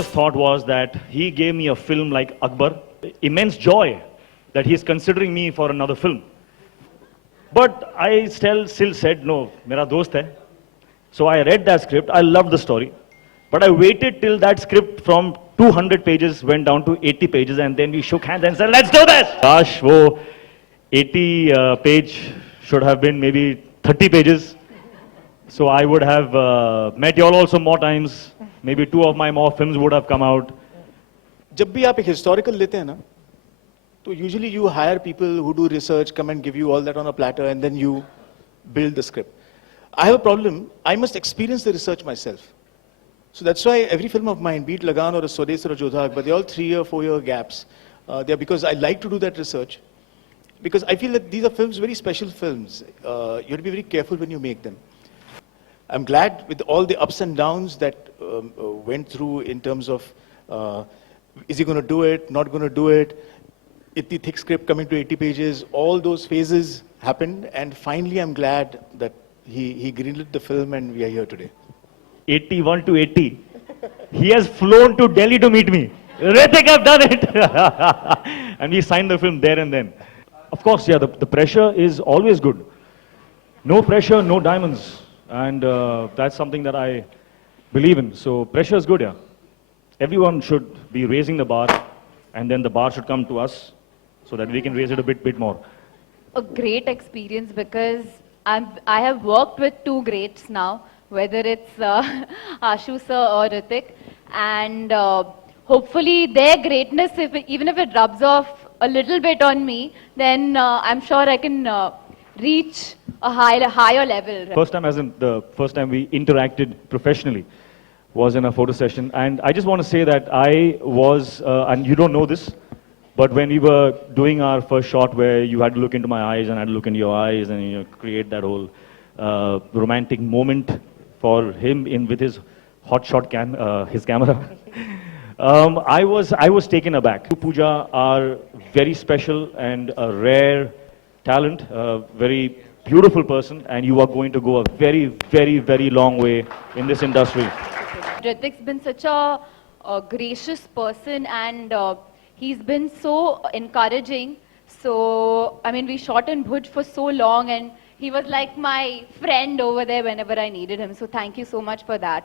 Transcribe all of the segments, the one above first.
first thought was that he gave me a film like Akbar. Immense joy that he's considering me for another film. But I still said, no, mera dost hai. So I read that script. I loved the story. But I waited till that script from 200 pages went down to 80 pages, and then we shook hands and said, let's do this! Gosh, wo 80 page should have been maybe 30 pages. So I would have met you all also more times. Maybe 2 of my more films would have come out. जब भी आप एक historical लेते हैं ना, तो usually you hire people who do research, come and give you all that on a platter, and then you build the script. I have a problem. I must experience the research myself. So that's why every film of mine, be it Lagan or a Swades or a Jodha Akbar, they're all 3 or 4 year gaps. They're because I like to do that research. Because I feel that these are films, very special films. You have to be very careful when you make them. I'm glad with all the ups and downs that went through in terms of is he going to do it, not going to do it, itni thick script coming to 80 pages, all those phases happened, and finally I'm glad that he greenlit the film and we are here today. 81 to 80. He has flown to Delhi to meet me. Ritik, I've done it. And we signed the film there and then. Of course, yeah, the pressure is always good. No pressure, no diamonds. And that's something that I believe in. So pressure is good, yeah. Everyone should be raising the bar, and then the bar should come to us so that we can raise it a bit more. A great experience because I have worked with 2 greats now, whether it's Ashu sir or Ritik, and hopefully their greatness, even if it rubs off a little bit on me, then I'm sure I can reach a higher level. First time, as in the first time we interacted professionally, was in a photo session. And I just want to say that I was, and you don't know this, but when we were doing our first shot where you had to look into my eyes and I had to look into your eyes and create that whole romantic moment for him with his hot shot his camera, I was taken aback. Pooja are very special and a rare talent, a very beautiful person, and you are going to go a very, very, very long way in this industry. Ritik's been such a gracious person, and he's been so encouraging. So, I mean, we shot in Bhuj for so long, and he was like my friend over there whenever I needed him. So, thank you so much for that.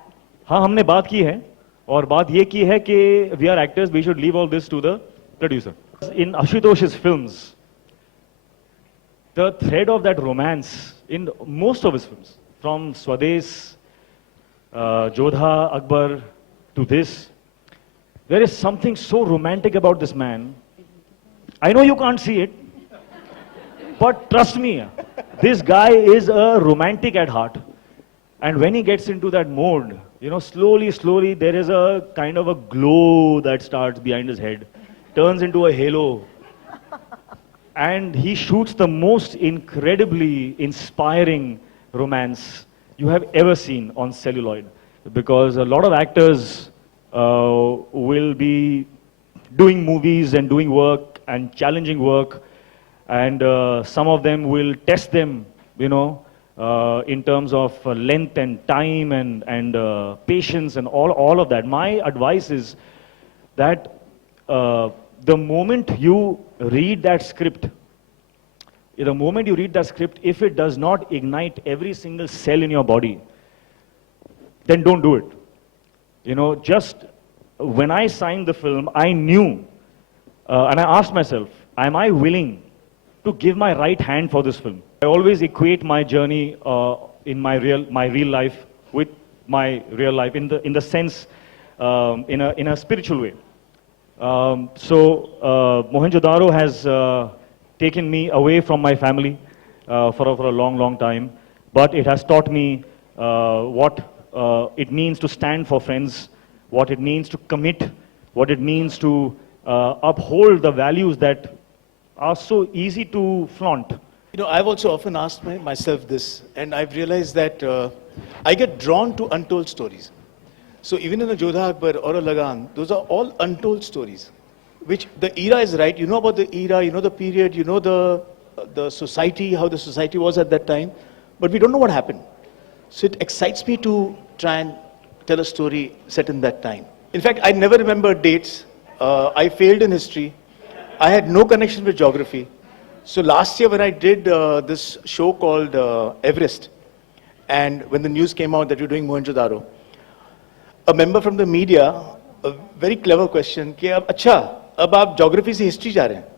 हाँ, हमने बात की है, और बात ये की है कि we are actors, we should leave all this to the producer. In Ashutosh's films, the thread of that romance in most of his films, from Swades, Jodha, Akbar, to this, there is something so romantic about this man. I know you can't see it, but trust me, this guy is a romantic at heart. And when he gets into that mode, slowly, there is a kind of a glow that starts behind his head, turns into a halo. And he shoots the most incredibly inspiring romance you have ever seen on celluloid. Because a lot of actors will be doing movies and doing work and challenging work, and some of them will test them, in terms of length and time and patience and all of that. My advice is that the moment you read that script, if it does not ignite every single cell in your body, then don't do it. Just when I signed the film, I knew, and I asked myself, am I willing to give my right hand for this film? I always equate my journey in my real life with my real life in the sense, in a spiritual way. So Mohenjo-daro has taken me away from my family for a long time, but it has taught me what it means to stand for friends, what it means to commit, what it means to uphold the values that are so easy to flaunt. I've also often asked myself this, and I've realized that I get drawn to untold stories. So even in a Jodha Akbar or a Lagan, those are all untold stories, which the era is right. You know about the era, you know the period, you know the society, how the society was at that time, but we don't know what happened. So it excites me to try and tell a story set in that time. In fact, I never remember dates. I failed in history. I had no connection with geography. So last year when I did this show called Everest, and when the news came out that you're doing Mohenjo-daro, a member from the media, a very clever question, कि अब अच्छा, अब आप geography से history जा रहे हैं?